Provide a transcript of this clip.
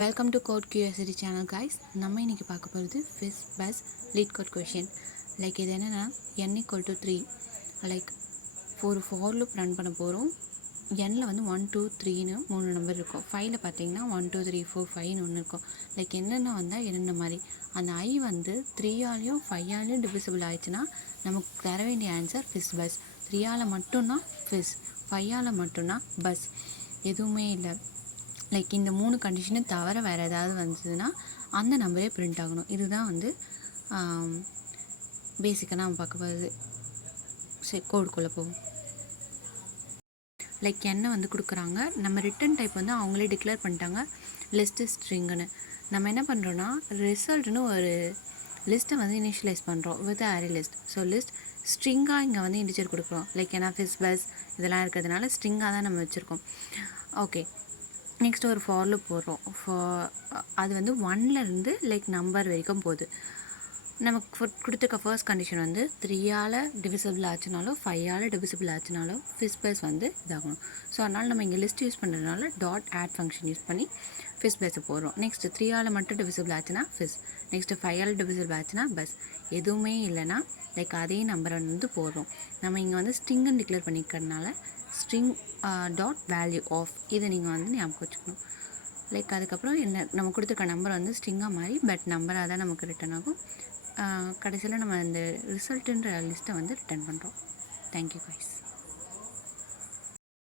Welcome to code curiosity channel guys. நம்ம இன்றைக்கி பார்க்க போகிறது fizz buzz leet code question. Like இது என்னென்னா n = 3 லைக் ஒரு ஃபார் லூப் ரன் பண்ண போகிறோம். எண்ணில் வந்து 1 2 3ன்னு 3 நம்பர் இருக்கும். 5ல் பார்த்தீங்கன்னா 1 2 3 4 5ன்னு ஒன்று இருக்கும். லைக் என்னென்ன வந்தால் என்னென்ன மாதிரி அந்த ஐ வந்து 3ஆலையும் 5ஆலையும் டிவிசிபிள் ஆயிடுச்சுன்னா நமக்கு தர வேண்டிய ஆன்சர் ஃபிஸ் பஸ். 3ஆல் மட்டும்னா ஃபிஸ், 5ஆல் மட்டும்னா பஸ், எதுவுமே இல்லை. லைக் இந்த 3 கண்டிஷனும் தவிர வேறு ஏதாவது வந்ததுன்னா அந்த நம்பரே பிரிண்ட் ஆகணும். இதுதான் வந்து பேசிக்காக நம்ம பார்க்க போகிறது. சரி, கோடுக்குள்ளே போவோம். லைக் என்ன வந்து கொடுக்குறாங்க, நம்ம ரிட்டன் டைப் வந்து அவங்களே டிக்ளேர் பண்ணிட்டாங்க லிஸ்ட்டு ஸ்ட்ரிங்குன்னு. நம்ம என்ன பண்ணுறோன்னா ரிசல்ட்னு ஒரு லிஸ்ட்டை வந்து இனிஷியலைஸ் பண்ணுறோம் with array list. So list ஸ்ட்ரிங்காக இங்கே வந்து இன்டிஜர் கொடுக்குறோம். லைக் ஏன்னா ஃபிஸ் பஸ் இதெல்லாம் இருக்கிறதுனால ஸ்ட்ரிங்காக தான் நம்ம வச்சுருக்கோம். ஓகே, நெக்ஸ்ட் ஒரு ஃபார் லூப் போடுறோம். அது வந்து 1லேருந்து லைக் நம்பர் வரைக்கும் போகுது. நமக்கு கொடுத்துருக்க ஃபர்ஸ்ட் கண்டிஷன் வந்து 3ஆல் டிவிசிபிள் ஆச்சுனாலும் 5ஆல் டிவிசிபிள் ஆச்சுனாலும் ஃபிஸ் பஸ் வந்து இதாகணும். ஸோ அதனால் நம்ம இங்கே லிஸ்ட் யூஸ் பண்ணுறதுனால டாட் ஆட் ஃபங்க்ஷன் யூஸ் பண்ணி ஃபிஸ் பஸ்ஸை போடுறோம். நெக்ஸ்ட் 3ஆல் மட்டும் டிவிசிபிள் ஆச்சுன்னா ஃபிஸ், நெக்ஸ்ட்டு 5ஆல் டிவிசிபிள் ஆச்சுன்னா பஸ், எதுவுமே இல்லைன்னா லைக் அதே நம்பரை வந்து போடுறோம். நம்ம இங்கே வந்து ஸ்ட்ரிங்குன்னு டிக்ளேர் பண்ணிக்கிறதுனால ஸ்ட்ரிங் டாட் வேல்யூ ஆஃப், இதை நீங்கள் வந்து ஞாபகம் வச்சுக்கணும். லைக் அதுக்கப்புறம் என்ன நம்ம கொடுத்துருக்க நம்பர் வந்து ஸ்ட்ரிங்காக மாறி பட் நம்பராக தான் நமக்கு ரிட்டன் ஆகும். கடைசியில் நம்ம இந்த ரிசல்ட்டுன்ற லிஸ்ட்டை வந்து ரிட்டன் பண்ணுறோம். Thank you guys.